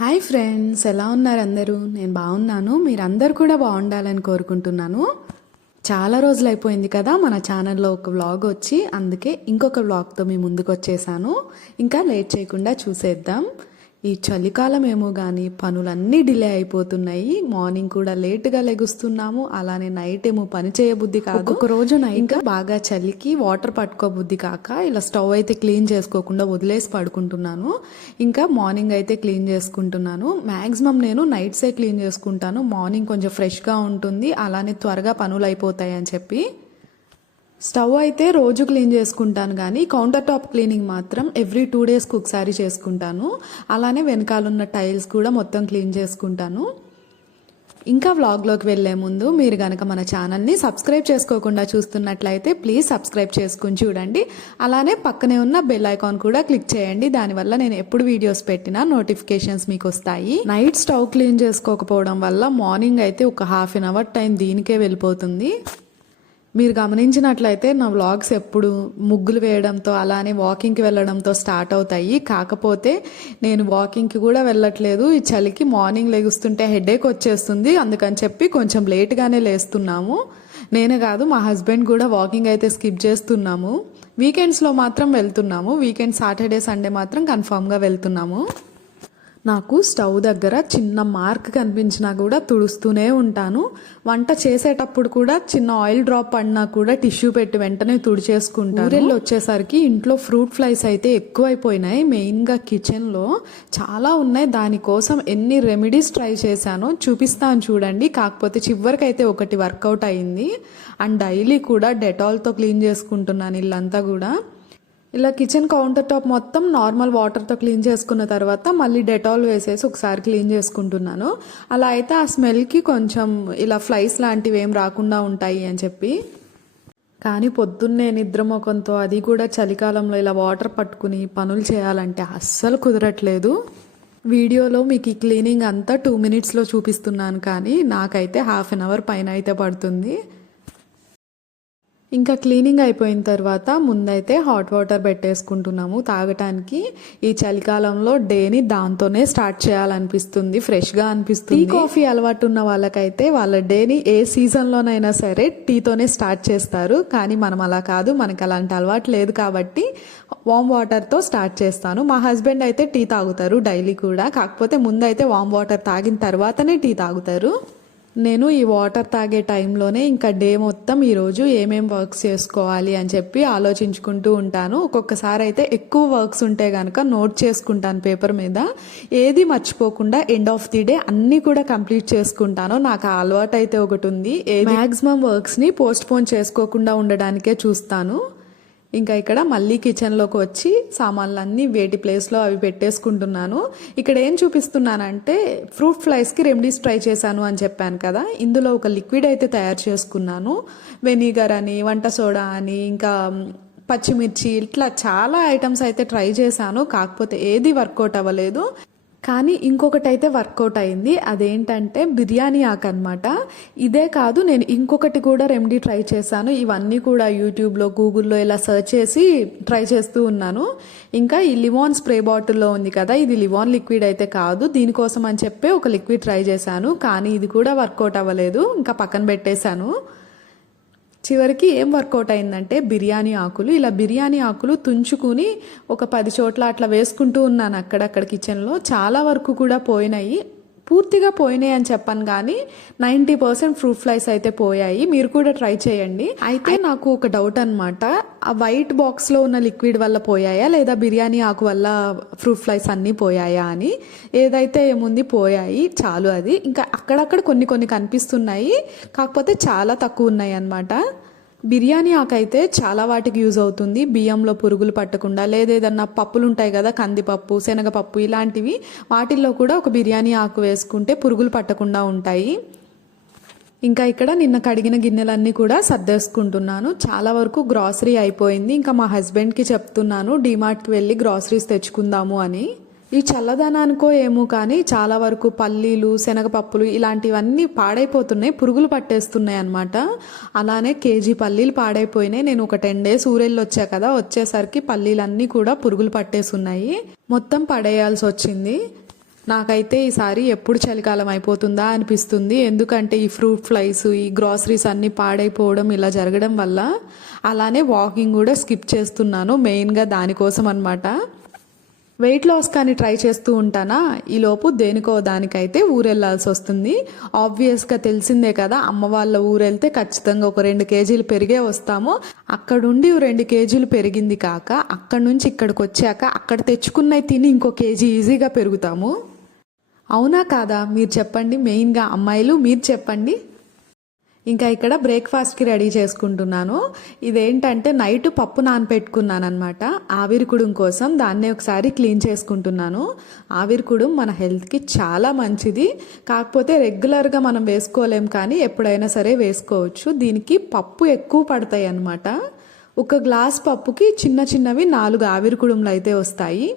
Hi friends ఎలా ఉన్నారు అందరూ? నేను బాగున్నాను. మీరందరూ కూడా బాగుండాలని కోరుకుంటున్నాను. చాలా రోజులు అయిపోయింది కదా మన ఛానల్లో ఒక వ్లాగ్ వచ్చి అందుకే ఇంకొక వ్లాగ్తో మీ ముందుకు వచ్చేసాను ఇంకా లేట్ చేయకుండా చూసేద్దాం. ఈ చలికాలం ఏమో కానీ పనులన్నీ డిలే అయిపోతున్నాయి. మార్నింగ్ కూడా లేటుగా లెగుస్తున్నాము. అలానే నైట్ ఏమో పని చేయబుద్ధి కాదు. ఒక రోజు నైట్ బాగా చలికి వాటర్ పట్టుకోబుద్ధి కాక ఇలా స్టవ్ అయితే క్లీన్ చేసుకోకుండా వదిలేసి పడుకుంటున్నాను. ఇంకా మార్నింగ్ అయితే క్లీన్ చేసుకుంటున్నాను. మాక్సిమం నేను నైట్సే క్లీన్ చేసుకుంటాను. మార్నింగ్ కొంచెం ఫ్రెష్గా ఉంటుంది. అలానే త్వరగా పనులు అయిపోతాయి అని చెప్పి. స్టవ్ అయితే రోజు క్లీన్ చేసుకుంటాను కానీ కౌంటర్ టాప్ క్లీనింగ్ మాత్రం ఎవ్రీ టూ డేస్కి ఒకసారి చేసుకుంటాను. అలానే వెనకాలన్న టైల్స్ కూడా మొత్తం క్లీన్ చేసుకుంటాను. ఇంకా వ్లాగ్లోకి వెళ్ళే ముందు మీరు గనక మన ఛానల్ని సబ్స్క్రైబ్ చేసుకోకుండా చూస్తున్నట్లయితే ప్లీజ్ సబ్స్క్రైబ్ చేసుకుని చూడండి. అలానే పక్కనే ఉన్న బెల్ ఐకాన్ కూడా క్లిక్ చేయండి. దానివల్ల నేను ఎప్పుడు వీడియోస్ పెట్టినా నోటిఫికేషన్స్ మీకు వస్తాయి. నైట్ స్టవ్ క్లీన్ చేసుకోకపోవడం వల్ల మార్నింగ్ అయితే ఒక హాఫ్ అన్ అవర్ టైం దీనికే వెళ్ళిపోతుంది. మీరు గమనించినట్లయితే నా వ్లాగ్స్ ఎప్పుడు ముగ్గులు వేయడంతో అలానే వాకింగ్కి వెళ్ళడంతో స్టార్ట్ అవుతాయి. కాకపోతే నేను వాకింగ్కి కూడా వెళ్ళట్లేదు. ఈ చలికి మార్నింగ్ లెగుస్తుంటే హెడేక్ వచ్చేస్తుంది. అందుకని చెప్పి కొంచెం లేట్గానే లేస్తున్నాము. నేనే కాదు మా హస్బెండ్ కూడా వాకింగ్ అయితే స్కిప్ చేస్తున్నాము. వీకెండ్స్లో మాత్రం వెళ్తున్నాము. వీకెండ్ సాటర్డే సండే మాత్రం కన్ఫామ్గా వెళ్తున్నాము. నాకు స్టవ్ దగ్గర చిన్న మార్క్ కనిపించినా కూడా తుడుస్తూనే ఉంటాను. వంట చేసేటప్పుడు కూడా చిన్న ఆయిల్ డ్రాప్ పడినా కూడా టిష్యూ పెట్టి వెంటనే తుడిచేసుకుంటాను. ఊరెళ్ళి వచ్చేసరికి ఇంట్లో ఫ్రూట్ ఫ్లైస్ అయితే ఎక్కువైపోయినాయి. మెయిన్గా కిచెన్లో చాలా ఉన్నాయి. దానికోసం ఎన్ని రెమెడీస్ ట్రై చేశానో చూపిస్తాను చూడండి. కాకపోతే చివరికి అయితే ఒకటి వర్కౌట్ అయింది. అండ్ డైలీ కూడా డెటాల్తో క్లీన్ చేసుకుంటున్నాను ఇల్లంతా కూడా. ఇలా కిచెన్ కౌంటర్ టాప్ మొత్తం నార్మల్ వాటర్తో క్లీన్ చేసుకున్న తర్వాత మళ్ళీ డెటాల్ వేసేసి ఒకసారి క్లీన్ చేసుకుంటున్నాను. అలా అయితే ఆ స్మెల్కి కొంచెం ఇలా ఫ్లైస్ లాంటివి ఏం రాకుండా ఉంటాయి అని చెప్పి. కానీ పొద్దున్నే నిద్రమోకంతో అది కూడా చలికాలంలో ఇలా వాటర్ పట్టుకుని పనులు చేయాలంటే అస్సలు కుదరట్లేదు. వీడియోలో మీకు ఈ క్లీనింగ్ అంతా టూ మినిట్స్లో చూపిస్తున్నాను కానీ నాకైతే హాఫ్ అన్ అవర్ పైన అయితే పడుతుంది. ఇంకా క్లీనింగ్ అయిపోయిన తర్వాత ముందైతే హాట్ వాటర్ పెట్టేసుకుంటున్నాము తాగటానికి. ఈ చలికాలంలో డేని దాంతోనే స్టార్ట్ చేయాలనిపిస్తుంది ఫ్రెష్గా అనిపిస్తుంది. టీ కాఫీ అలవాటు ఉన్న వాళ్ళకైతే వాళ్ళ డేని ఏ సీజన్లోనైనా సరే టీతోనే స్టార్ట్ చేస్తారు. కానీ మనం అలా కాదు మనకు అలాంటి అలవాటు లేదు కాబట్టి వామ్ వాటర్తో స్టార్ట్ చేస్తాను. మా హస్బెండ్ అయితే టీ తాగుతారు డైలీ కూడా. కాకపోతే ముందైతే వామ్ వాటర్ తాగిన తర్వాతనే టీ తాగుతారు. నేను ఈ వాటర్ తాగే టైంలోనే ఇంకా డే మొత్తం ఈరోజు ఏమేం వర్క్స్ చేసుకోవాలి అని చెప్పి ఆలోచించుకుంటూ ఉంటాను. ఒక్కొక్కసారి అయితే ఎక్కువ వర్క్స్ ఉంటే కనుక నోట్ చేసుకుంటాను పేపర్ మీద. ఏది మర్చిపోకుండా ఎండ్ ఆఫ్ ది డే అన్నీ కూడా కంప్లీట్ చేసుకుంటాను. నాకు ఆ అలవాటు అయితే ఒకటి ఉంది. మ్యాక్సిమం వర్క్స్ని పోస్ట్ పోన్ చేసుకోకుండా ఉండడానికే చూస్తాను. ఇంకా ఇక్కడ మళ్ళీ కిచెన్లోకి వచ్చి సామాన్లన్నీ వేటి ప్లేస్లో అవి పెట్టేసుకుంటున్నాను. ఇక్కడ ఏం చూపిస్తున్నానంటే ఫ్రూట్ ఫ్లైస్కి రెమెడీస్ ట్రై చేశాను అని చెప్పాను కదా. ఇందులో ఒక లిక్విడ్ అయితే తయారు చేసుకున్నాను. వెనిగర్ అని వంట సోడా అని ఇంకా పచ్చిమిర్చి ఇట్లా చాలా ఐటమ్స్ అయితే ట్రై చేశాను. కాకపోతే ఏది వర్కౌట్ అవ్వలేదు. కానీ ఇంకొకటి అయితే వర్కౌట్ అయింది. అదేంటంటే బిర్యానీ ఆకు అనమాట ఇదే కాదు నేను ఇంకొకటి కూడా రెమెడీ ట్రై చేశాను. ఇవన్నీ కూడా యూట్యూబ్లో గూగుల్లో ఇలా సెర్చ్ చేసి ట్రై చేస్తూ ఉన్నాను. ఇంకా ఈ లివాన్ స్ప్రే బాటిల్లో ఉంది కదా ఇది లివాన్ లిక్విడ్ అయితే కాదు. దీనికోసం అని చెప్పి ఒక లిక్విడ్ ట్రై చేశాను. కానీ ఇది కూడా వర్కౌట్ అవ్వలేదు. ఇంకా పక్కన పెట్టేశాను. చివరికి ఏం వర్కౌట్ అయిందంటే బిర్యానీ ఆకులు. ఇలా బిర్యానీ ఆకులు తుంచుకుని ఒక పది చోట్ల అట్లా వేసుకుంటూ ఉన్నాను అక్కడక్కడ కిచెన్లో. చాలా వరకు కూడా పోయినాయి. పూర్తిగా పోయినాయి అని చెప్పాను కానీ నైంటీ పర్సెంట్ ఫ్రూట్ ఫ్లైస్ అయితే పోయాయి. మీరు కూడా ట్రై చేయండి. అయితే నాకు ఒక డౌట్ అనమాట ఆ వైట్ బాక్స్లో ఉన్న లిక్విడ్ వల్ల పోయాయా? లేదా బిర్యానీ ఆకు వల్ల ఫ్రూట్ ఫ్లైస్ అన్నీ పోయాయా అని? ఏదైతే ఏముంది పోయాయి చాలు అది. ఇంకా అక్కడక్కడ కొన్ని కొన్ని కనిపిస్తున్నాయి. కాకపోతే చాలా తక్కువ ఉన్నాయి అన్నమాట. బిర్యానీ ఆకు అయితే చాలా వాటికి యూజ్ అవుతుంది. బియ్యంలో పురుగులు పట్టకుండా లేదా ఏదన్నా పప్పులు ఉంటాయి కదా కందిపప్పు శనగపప్పు ఇలాంటివి. వాటిల్లో కూడా ఒక బిర్యానీ ఆకు వేసుకుంటే పురుగులు పట్టకుండా ఉంటాయి. ఇంకా ఇక్కడ నిన్న కడిగిన గిన్నెలన్నీ కూడా సర్దేసుకుంటున్నాను. చాలా వరకు గ్రాసరీ అయిపోయింది. ఇంకా మా హస్బెండ్కి చెప్తున్నాను డీమార్ట్కి వెళ్ళి గ్రాసరీస్ తెచ్చుకుందాము అని. ఈ చల్లదనానికో ఏమో కానీ చాలా వరకు పల్లీలు శనగపప్పులు ఇలాంటివన్నీ పాడైపోతున్నాయి. పురుగులు పట్టేస్తున్నాయి అనమాట అలానే కేజీ పల్లీలు పాడైపోయినాయి. నేను ఒక టెన్ డేస్ ఊరెళ్ళి వచ్చా కదా వచ్చేసరికి పల్లీలన్నీ కూడా పురుగులు పట్టేస్తున్నాయి మొత్తం పడేయాల్సి వచ్చింది. నాకైతే ఈసారి ఎప్పుడు చలికాలం అయిపోతుందా అనిపిస్తుంది. ఎందుకంటే ఈ ఫ్రూట్ ఫ్లైస్ ఈ గ్రాసరీస్ అన్నీ పాడైపోవడం ఇలా జరగడం వల్ల అలానే వాకింగ్ కూడా స్కిప్ చేస్తున్నాను మెయిన్గా దానికోసం అనమాట వెయిట్ లాస్ కానీ ట్రై చేస్తూ ఉంటానా? ఈలోపు దేనికో దానికైతే ఊరెళ్ళాల్సి వస్తుంది. ఆబ్వియస్గా తెలిసిందే కదా అమ్మ వాళ్ళ ఊరెళ్తే ఖచ్చితంగా ఒక రెండు కేజీలు పెరిగే వస్తాము. అక్కడుండి రెండు కేజీలు పెరిగింది కాక అక్కడ నుంచి ఇక్కడికి వచ్చాక అక్కడ తెచ్చుకున్నవి తిని ఇంకో కేజీ ఈజీగా పెరుగుతాము. అవునా కాదా? మీరు చెప్పండి. మెయిన్గా అమ్మాయిలు మీరు చెప్పండి. ఇంకా ఇక్కడ బ్రేక్ఫాస్ట్కి రెడీ చేసుకుంటున్నాను. ఇదేంటంటే నైట్ పప్పు నానపెట్టుకున్నాను అనమాట ఆవిరికుడుం కోసం దాన్నే ఒకసారి క్లీన్ చేసుకుంటున్నాను. ఆవిరికుడుం మన హెల్త్కి చాలా మంచిది. కాకపోతే రెగ్యులర్గా మనం వేసుకోలేం కానీ ఎప్పుడైనా సరే వేసుకోవచ్చు. దీనికి పప్పు ఎక్కువ పడతాయి అన్నమాట ఒక గ్లాస్ పప్పుకి చిన్న చిన్నవి నాలుగు ఆవిరికుడుములు అయితే వస్తాయి.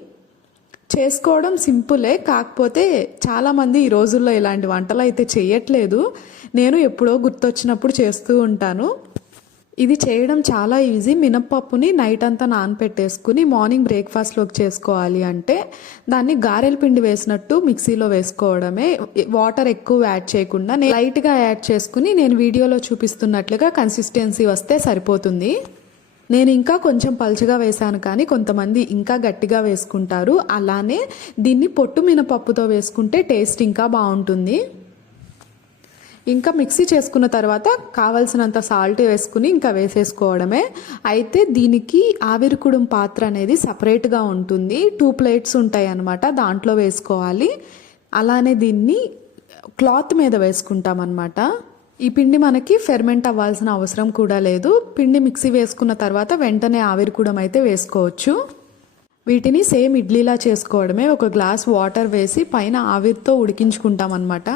చేసుకోవడం సింపులే. కాకపోతే చాలామంది ఈ రోజుల్లో ఇలాంటి వంటలు అయితే చేయట్లేదు నేను ఎప్పుడో గుర్తొచ్చినప్పుడు చేస్తూ ఉంటాను. ఇది చేయడం చాలా ఈజీ. మినప్పప్పుని నైట్ అంతా నానపెట్టేసుకుని మార్నింగ్ బ్రేక్ఫాస్ట్లోకి చేసుకోవాలి అంటే దాన్ని గారెల పిండి వేసినట్టు మిక్సీలో వేసుకోవడమే. వాటర్ ఎక్కువ యాడ్ చేయకుండా నేను లైట్గా యాడ్ చేసుకుని నేను వీడియోలో చూపిస్తున్నట్లుగా కన్సిస్టెన్సీ వస్తే సరిపోతుంది. నేను ఇంకా కొంచెం పలుచగా వేశాను కానీ కొంతమంది ఇంకా గట్టిగా వేసుకుంటారు. అలానే దీన్ని పొట్టు మినపప్పుతో వేసుకుంటే టేస్ట్ ఇంకా బాగుంటుంది. ఇంకా మిక్సీ చేసుకున్న తర్వాత కావలసినంత సాల్ట్ వేసుకుని ఇంకా వేసేసుకోవడమే. అయితే దీనికి ఆవిరికుడుం పాత్ర అనేది సపరేట్గా ఉంటుంది. టూ ప్లేట్స్ ఉంటాయి అన్నమాట దాంట్లో వేసుకోవాలి. అలానే దీన్ని క్లాత్ మీద వేసుకుంటాం అనమాట ఈ పిండి మనకి ఫెర్మెంట్ అవ్వాల్సిన అవసరం కూడా లేదు. పిండి మిక్సీ వేసుకున్న తర్వాత వెంటనే ఆవిరికుడం అయితే వేసుకోవచ్చు. వీటిని సేమ్ ఇడ్లీలా చేసుకోవడమే. ఒక గ్లాస్ వాటర్ వేసి పైన ఆవిరితో ఉడికించుకుంటాం అనమాట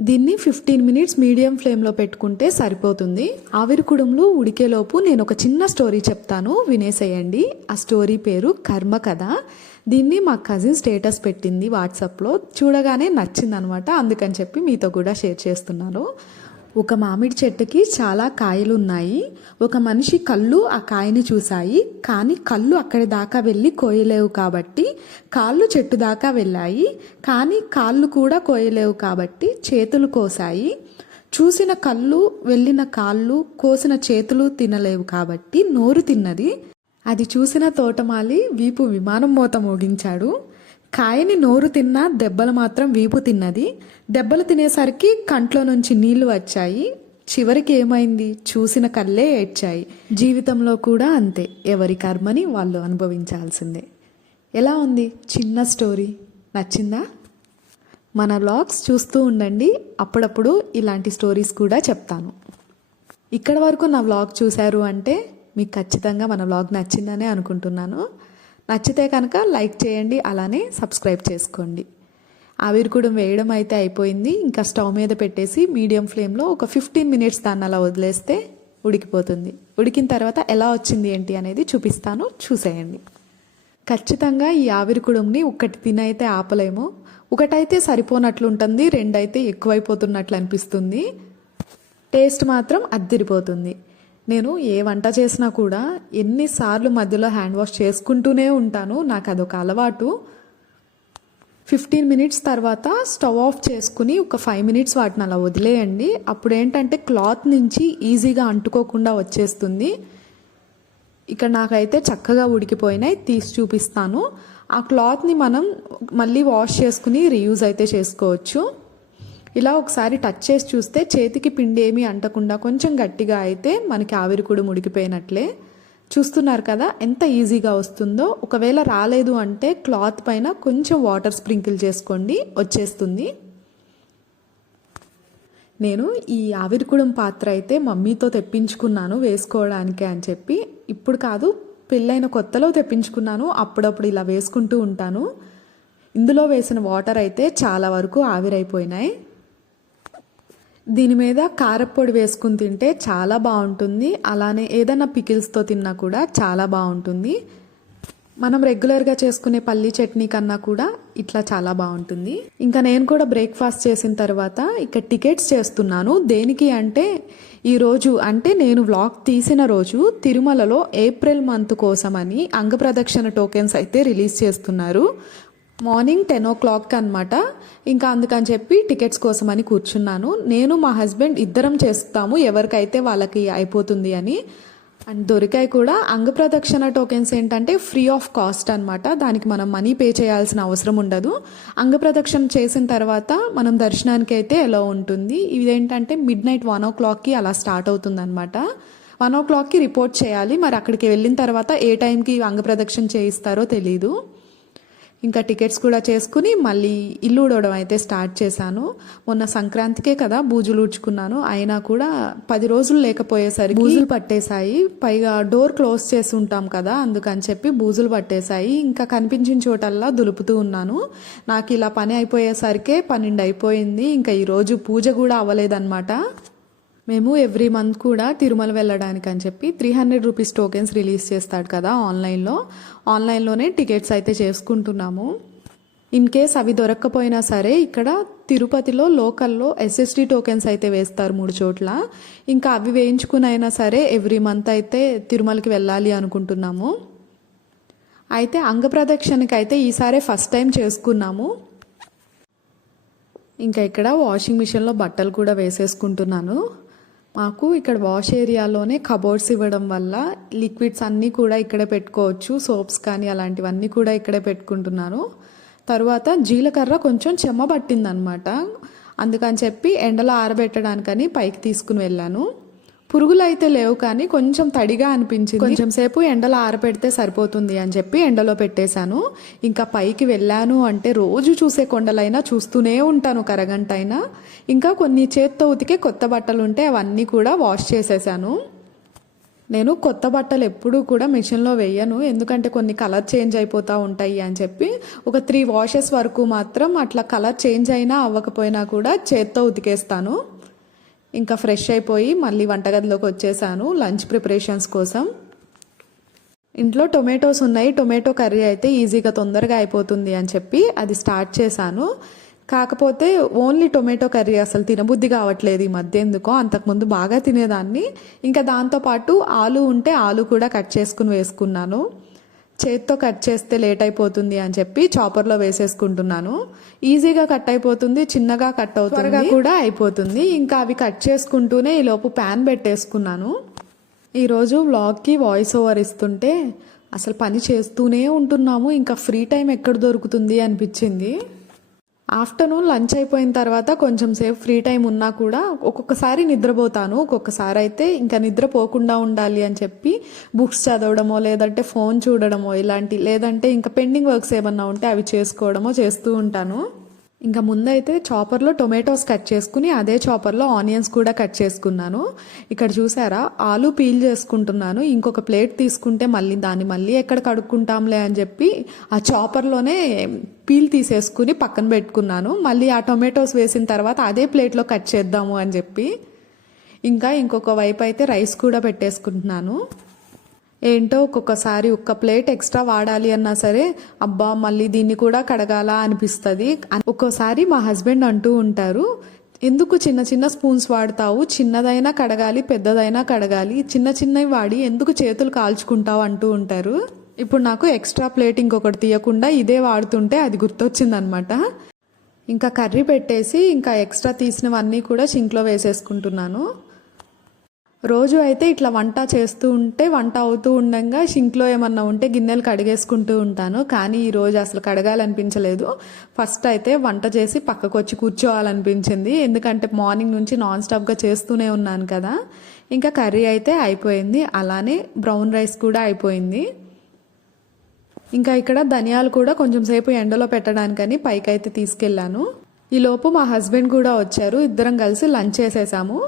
దీన్ని ఫిఫ్టీన్ మినిట్స్ మీడియం ఫ్లేమ్లో పెట్టుకుంటే సరిపోతుంది. ఆవిరి కుడుములు ఉడికేలోపు నేను ఒక చిన్న స్టోరీ చెప్తాను. వినేసేయండి. ఆ స్టోరీ పేరు కర్మ కథ. దీన్ని మా కజిన్ స్టేటస్ పెట్టింది వాట్సాప్లో చూడగానే నచ్చిందనమాట. అందుకని చెప్పి మీతో కూడా షేర్ చేస్తున్నాను. ఒక మామిడి చెట్టుకి చాలా కాయలు ఉన్నాయి ఒక మనిషి కళ్ళు ఆ కాయని చూశాయి. కానీ కళ్ళు అక్కడి దాకా వెళ్ళి కోయలేవు కాబట్టి కాళ్ళు చెట్టు దాకా వెళ్ళాయి. కానీ కాళ్ళు కూడా కోయలేవు కాబట్టి చేతులు కోసాయి చూసిన కళ్ళు వెళ్ళిన కాళ్ళు కోసిన చేతులు తినలేవు కాబట్టి నోరు తిన్నది. అది చూసిన తోటమాలి వీపు విమానం మోత మోగించాడు. కాయని నోరు తిన్నా దెబ్బలు మాత్రం వీపు తిన్నది. దెబ్బలు తినేసరికి కంట్లో నుంచి నీళ్ళు వచ్చాయి. చివరికి ఏమైంది? చూసిన కళ్ళే ఏడ్చాయి. జీవితంలో కూడా అంతే. ఎవరి కర్మని వాళ్ళు అనుభవించాల్సిందే. ఎలా ఉంది? చిన్న స్టోరీ. నచ్చిందా? మన వ్లాగ్స్ చూస్తూ ఉండండి. అప్పుడప్పుడు ఇలాంటి స్టోరీస్ కూడా చెప్తాను. ఇక్కడ వరకు నా వ్లాగ్ చూశారు అంటే మీకు ఖచ్చితంగా మన వ్లాగ్ నచ్చిందనే అనుకుంటున్నాను. నచ్చితే కనుక లైక్ చేయండి అలానే సబ్స్క్రైబ్ చేసుకోండి. ఆవిరికుడం వేయడం అయితే అయిపోయింది. ఇంకా స్టవ్ మీద పెట్టేసి మీడియం ఫ్లేమ్లో ఒక ఫిఫ్టీన్ మినిట్స్ దాన్ని అలా వదిలేస్తే ఉడికిపోతుంది. ఉడికిన తర్వాత ఎలా వచ్చింది ఏంటి అనేది చూపిస్తాను. చూసేయండి. ఖచ్చితంగా ఈ ఆవిరికుడంని ఒకటి తినైతే ఆపలేము. ఒకటైతే సరిపోనట్లు ఉంటుంది రెండైతే ఎక్కువైపోతున్నట్లు అనిపిస్తుంది. టేస్ట్ మాత్రం అద్దిరిపోతుంది. నేను ఏ వంట చేసినా కూడా ఎన్నిసార్లు మధ్యలో హ్యాండ్ వాష్ చేసుకుంటూనే ఉంటాను. నాకు అదొక అలవాటు. ఫిఫ్టీన్ మినిట్స్ తర్వాత స్టవ్ ఆఫ్ చేసుకుని ఒక ఫైవ్ మినిట్స్ వాటిని అలా వదిలేయండి. అప్పుడు ఏంటంటే క్లాత్ నుంచి ఈజీగా అంటుకోకుండా వచ్చేస్తుంది. ఇక్కడ నాకైతే చక్కగా ఉడికిపోయినాయి. తీసి చూపిస్తాను. ఆ క్లాత్ని మనం మళ్ళీ వాష్ చేసుకుని రీయూజ్ అయితే చేసుకోవచ్చు. ఇలా ఒకసారి టచ్ చేసి చూస్తే చేతికి పిండి ఏమీ అంటకుండా కొంచెం గట్టిగా అయితే మనకి ఆవిరి కూడా ముడికిపోయినట్లే. చూస్తున్నారు కదా ఎంత ఈజీగా వస్తుందో. ఒకవేళ రాలేదు అంటే క్లాత్ పైన కొంచెం వాటర్ స్ప్రింకిల్ చేసుకోండి వచ్చేస్తుంది. నేను ఈ ఆవిరికుడం పాత్ర అయితే మమ్మీతో తెప్పించుకున్నాను వేసుకోవడానికి అని చెప్పి. ఇప్పుడు కాదు పెళ్ళైన కొత్తలో తెప్పించుకున్నాను అప్పుడప్పుడు ఇలా వేసుకుంటూ ఉంటాను. ఇందులో వేసిన వాటర్ అయితే చాలా వరకు ఆవిరైపోయినాయి. దీని మీద కారప్పొడి వేసుకుని తింటే చాలా బాగుంటుంది. అలానే ఏదైనా పికిల్స్తో తిన్నా కూడా చాలా బాగుంటుంది. మనం రెగ్యులర్గా చేసుకునే పల్లీ చట్నీ కన్నా కూడా ఇట్లా చాలా బాగుంటుంది. ఇంకా నేను కూడా బ్రేక్ఫాస్ట్ చేసిన తర్వాత ఇక్కడ టికెట్స్ చేస్తున్నాను. దేనికి అంటే ఈరోజు అంటే నేను వ్లాగ్ తీసిన రోజు తిరుమలలో ఏప్రిల్ మంత్ కోసమని అంగప్రదక్షిణ టోకెన్స్ అయితే రిలీజ్ చేస్తున్నారు. మార్నింగ్ టెన్ ఓ క్లాక్ అనమాట ఇంకా అందుకని చెప్పి టికెట్స్ కోసం అని కూర్చున్నాను. నేను మా హస్బెండ్ ఇద్దరం చేస్తాము. ఎవరికైతే వాళ్ళకి అయిపోతుంది అని. అండ్ దొరికాయి కూడా. అంగప్రదక్షిణ టోకెన్స్ ఏంటంటే ఫ్రీ ఆఫ్ కాస్ట్ అనమాట దానికి మనం మనీ పే చేయాల్సిన అవసరం ఉండదు. అంగప్రదక్షిణ చేసిన తర్వాత మనం దర్శనానికి అయితే ఎలా ఉంటుంది? ఇదేంటంటే మిడ్ నైట్ వన్ ఓ క్లాక్కి అలా స్టార్ట్ అవుతుంది అనమాట వన్ ఓ క్లాక్కి రిపోర్ట్ చేయాలి. మరి అక్కడికి వెళ్ళిన తర్వాత ఏ టైంకి అంగప్రదక్షిణ చేయిస్తారో తెలీదు. ఇంకా టికెట్స్ కూడా చేసుకుని మళ్ళీ ఇల్లు ఊడవడం అయితే స్టార్ట్ చేశాను. మొన్న సంక్రాంతికే కదా బూజులు ఊడ్చుకున్నాను. అయినా కూడా పది రోజులు లేకపోయేసరికి బూజులు పట్టేశాయి. పైగా డోర్ క్లోజ్ చేసి ఉంటాం కదా అందుకని చెప్పి బూజులు పట్టేశాయి. ఇంకా కనిపించిన చోటల్లా దులుపుతూ ఉన్నాను. నాకు ఇలా పని అయిపోయేసరికే పన్నెండు అయిపోయింది. ఇంకా ఈరోజు పూజ కూడా అవ్వలేదన్నమాట. మేము ఎవ్రీ మంత్ కూడా తిరుమల వెళ్ళడానికి అని చెప్పి three hundred rupees tokens release చేస్తాడు కదా ఆన్లైన్లో ఆన్లైన్లోనే టికెట్స్ అయితే చేసుకుంటున్నాము. ఇన్ కేస్ అవి దొరక్కపోయినా సరే ఇక్కడ తిరుపతిలో లోకల్లో ఎస్ఎస్డి టోకెన్స్ అయితే వేస్తారు మూడు చోట్ల. ఇంకా అవి వేయించుకునైనా సరే ఎవ్రీ మంత్ అయితే తిరుమలకి వెళ్ళాలి అనుకుంటున్నాము. అయితే అంగప్రదక్షిణకి అయితే ఈసారి ఫస్ట్ టైం చేసుకున్నాము. ఇంకా ఇక్కడ వాషింగ్ మిషన్లో బట్టలు కూడా వేసేసుకుంటున్నాను. మాకు ఇక్కడ వాష్ ఏరియాలోనే కబోర్డ్స్ ఇవ్వడం వల్ల లిక్విడ్స్ అన్నీ కూడా ఇక్కడే పెట్టుకోవచ్చు సోప్స్ కానీ అలాంటివన్నీ కూడా ఇక్కడే పెట్టుకుంటున్నాను తర్వాత జీలకర్ర కొంచెం చెమ్మ పట్టిందనమాట. అందుకని చెప్పి ఎండలో ఆరబెట్టడానికని పైకి తీసుకుని వెళ్ళాను. పురుగులు అయితే లేవు కానీ కొంచెం తడిగా అనిపించింది. కొంచెం సేపు ఎండలో ఆరబెడితే సరిపోతుంది అని చెప్పి ఎండలో పెట్టేశాను. ఇంకా పైకి వెళ్ళాను అంటే రోజు చూసే కొండలైనా చూస్తూనే ఉంటాను కరగంట అయినా. ఇంకా కొన్ని చేత్తో ఉతికే కొత్త బట్టలు ఉంటే అవన్నీ కూడా వాష్ చేసేసాను నేను కొత్త బట్టలు ఎప్పుడూ కూడా మిషన్లో వేయను. ఎందుకంటే కొన్ని కలర్ చేంజ్ అయిపోతూ ఉంటాయి అని చెప్పి ఒక త్రీ వాషెస్ వరకు మాత్రం అట్లా కలర్ చేంజ్ అయినా అవ్వకపోయినా కూడా చేత్తో ఉతికేస్తాను. ఇంకా ఫ్రెష్ అయిపోయి మళ్ళీ వంటగదిలోకి వచ్చేసాను లంచ్ ప్రిపరేషన్స్ కోసం. ఇంట్లో టొమాటోస్ ఉన్నాయి టొమాటో కర్రీ అయితే ఈజీగా తొందరగా అయిపోతుంది అని చెప్పి అది స్టార్ట్ చేశాను. కాకపోతే ఓన్లీ టొమాటో కర్రీ అసలు తినబుద్ధి కావట్లేదు ఈ మధ్య ఎందుకో అంతకుముందు బాగా తినేదాన్ని. ఇంకా దాంతోపాటు ఆలు ఉంటే ఆలు కూడా కట్ చేసుకుని వేసుకున్నాను. చేత్తో కట్ చేస్తే లేట్ అయిపోతుంది అని చెప్పి చాపర్లో వేసేసుకుంటున్నాను. ఈజీగా కట్ అయిపోతుంది చిన్నగా కట్ అవుతుంది. కూడా అయిపోతుంది. ఇంకా అవి కట్ చేసుకుంటూనే ఈ లోపు ప్యాన్ పెట్టేసుకున్నాను. ఈరోజు వ్లాగ్కి వాయిస్ ఓవర్ ఇస్తుంటే అసలు పని చేస్తూనే ఉంటున్నాము. ఇంకా ఫ్రీ టైం ఎక్కడ దొరుకుతుంది అనిపించింది. ఆఫ్టర్నూన్ లంచ్ అయిపోయిన తర్వాత కొంచెం సేపు ఫ్రీ టైం ఉన్నా కూడా ఒక్కొక్కసారి నిద్రపోతాను. ఒక్కొక్కసారి అయితే ఇంకా నిద్రపోకుండా ఉండాలి అని చెప్పి బుక్స్ చదవడమో లేదంటే ఫోన్ చూడడమో ఇలాంటి లేదంటే ఇంకా పెండింగ్ వర్క్స్ ఏమన్నా ఉంటే అవి చేసుకోవడమో చేస్తూ ఉంటాను. ఇంకా ముందైతే చాపర్లో టొమాటోస్ కట్ చేసుకుని అదే చాపర్లో ఆనియన్స్ కూడా కట్ చేసుకున్నాను. ఇక్కడ చూసారా ఆలు పీల్ చేసుకుంటున్నాను. ఇంకొక ప్లేట్ తీసుకుంటే మళ్ళీ దాన్ని మళ్ళీ ఎక్కడ కడుక్కుంటాంలే అని చెప్పి ఆ చాపర్లోనే పీల్ తీసేసుకుని పక్కన పెట్టుకున్నాను. మళ్ళీ ఆ టొమాటోస్ వేసిన తర్వాత అదే ప్లేట్లో కట్ చేద్దాము అని చెప్పి. ఇంకా ఇంకొక వైపు అయితే రైస్ కూడా పెట్టేసుకుంటున్నాను. ఏంటో ఒక్కొక్కసారి ఒక్క ప్లేట్ ఎక్స్ట్రా వాడాలి అన్నా సరే అబ్బా మళ్ళీ దీన్ని కూడా కడగాల అనిపిస్తుంది. ఒక్కోసారి మా హస్బెండ్ అంటూ ఉంటారు ఎందుకు చిన్న చిన్న స్పూన్స్ వాడతావు? చిన్నదైనా కడగాలి పెద్దదైనా కడగాలి. చిన్న చిన్నవి వాడి ఎందుకు చేతులు కాల్చుకుంటావు? అంటూ ఉంటారు. ఇప్పుడు నాకు ఎక్స్ట్రా ప్లేట్ ఇంకొకటి తీయకుండా ఇదే వాడుతుంటే అది గుర్తొచ్చిందనమాట. ఇంకా కర్రీ పెట్టేసి ఇంకా ఎక్స్ట్రా తీసినవన్నీ కూడా సింక్లో వేసేసుకుంటున్నాను. రోజు అయితే ఇట్లా వంట చేస్తూ ఉంటే వంట అవుతూ ఉండగా షింక్లో ఏమన్నా ఉంటే గిన్నెలు కడిగేసుకుంటూ ఉంటాను. కానీ ఈరోజు అసలు కడగాలనిపించలేదు. ఫస్ట్ అయితే వంట చేసి పక్కకు వచ్చి కూర్చోవాలనిపించింది. ఎందుకంటే మార్నింగ్ నుంచి నాన్ స్టాప్గా చేస్తూనే ఉన్నాను కదా. ఇంకా కర్రీ అయితే అయిపోయింది. అలానే బ్రౌన్ రైస్ కూడా అయిపోయింది. ఇంకా ఇక్కడ ధనియాలు కూడా కొంచెం సేపు ఎండలో పెట్టడానికని పైకి అయితే తీసుకెళ్ళాను. ఈలోపు మా హస్బెండ్ కూడా వచ్చారు. ఇద్దరం కలిసి లంచ్ చేసేసాము.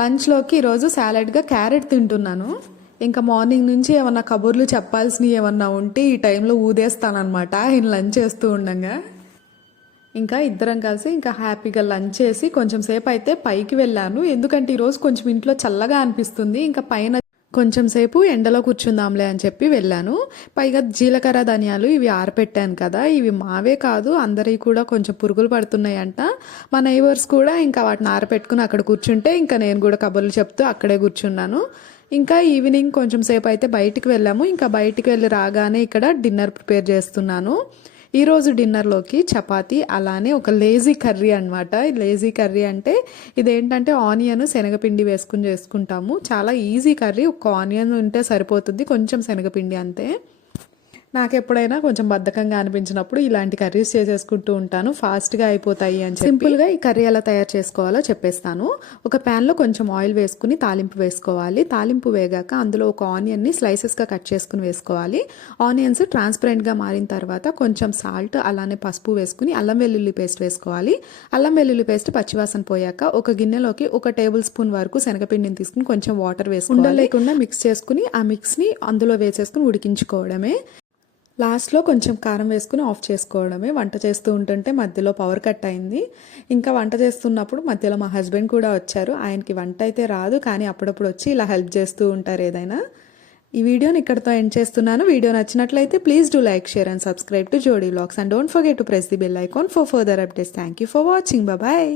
లంచ్లోకి ఈరోజు సాలెడ్గా క్యారెట్ తింటున్నాను. ఇంకా మార్నింగ్ నుంచి ఏమన్నా కబుర్లు చెప్పాల్సినవి ఏమన్నా ఉంటే ఈ టైంలో ఊదేస్తానమాట ఆయన లంచ్ చేస్తూ ఉండగా. ఇంకా ఇద్దరం కలిసి ఇంకా హ్యాపీగా లంచ్ చేసి కొంచెం సేపు అయితే పైకి వెళ్ళాను. ఎందుకంటే ఈరోజు కొంచెం ఇంట్లో చల్లగా అనిపిస్తుంది. ఇంకా పైన కొంచెం సేపు ఎండలో కూర్చుందాంలే అని చెప్పి వెళ్ళాను. పైగా జీలకర్ర ధనియాలు ఇవి ఆరపెట్టాను కదా ఇవి మావే కాదు అందరివి కూడా కొంచెం పురుగులు పడుతున్నాయంట. మా నైబర్స్ కూడా ఇంకా వాటిని ఆరపెట్టుకుని అక్కడ కూర్చుంటే ఇంకా నేను కూడా కబుర్లు చెప్తూ అక్కడే కూర్చున్నాను. ఇంకా ఈవినింగ్ కొంచెం సేపు అయితే బయటికి వెళ్ళాము. ఇంకా బయటికి వెళ్ళి రాగానే ఇక్కడ డిన్నర్ ప్రిపేర్ చేస్తున్నాను. ఈరోజు డిన్నర్లోకి చపాతి అలానే ఒక లేజీ కర్రీ అనమాట లేజీ కర్రీ అంటే ఇదేంటంటే ఆనియన్ శనగపిండి వేసుకుని చేసుకుంటాము. చాలా ఈజీ కర్రీ ఒక ఆనియన్ ఉంటే సరిపోతుంది. కొంచెం శనగపిండి అంతే. నాకు ఎప్పుడైనా కొంచెం బద్ధకంగా అనిపించినప్పుడు ఇలాంటి కర్రీస్ చేసేసుకుంటూ ఉంటాను. ఫాస్ట్గా అయిపోతాయి అని చెప్పి సింపుల్గా ఈ కర్రీ ఎలా తయారు చేసుకోవాలో చెప్పేస్తాను. ఒక ప్యాన్లో కొంచెం ఆయిల్ వేసుకుని తాలింపు వేసుకోవాలి. తాలింపు వేగాక అందులో ఒక ఆనియన్ని స్లైసెస్గా కట్ చేసుకుని వేసుకోవాలి. ఆనియన్స్ ట్రాన్స్పరెంట్గా మారిన తర్వాత కొంచెం సాల్ట్ అలానే పసుపు వేసుకుని అల్లం వెల్లుల్లి పేస్ట్ వేసుకోవాలి. అల్లం వెల్లుల్లి పేస్ట్ పచ్చివాసన పోయాక ఒక గిన్నెలోకి ఒక టేబుల్ స్పూన్ వరకు శనగపిండిని తీసుకుని కొంచెం వాటర్ వేసుకుని లేకుండా మిక్స్ చేసుకుని ఆ మిక్స్ని అందులో వేసేసుకుని ఉడికించుకోవడమే. లాస్ట్లో కొంచెం కారం వేసుకుని ఆఫ్ చేసుకోవడమే. వంట చేస్తూ ఉంటుంటే మధ్యలో పవర్ కట్ అయింది. ఇంకా వంట చేస్తున్నప్పుడు మధ్యలో మా హస్బెండ్ కూడా వచ్చారు. ఆయనకి వంట అయితే రాదు కానీ అప్పుడప్పుడు వచ్చి ఇలా హెల్ప్ చేస్తూ ఉంటారు ఏదైనా. ఈ వీడియోని ఇక్కడితో ఎండ్ చేస్తున్నాను. వీడియో నచ్చినట్లయితే please do like share and subscribe to Jodi vlogs. And don't forget to press the bell icon for further updates. Thank you for watching. Bye.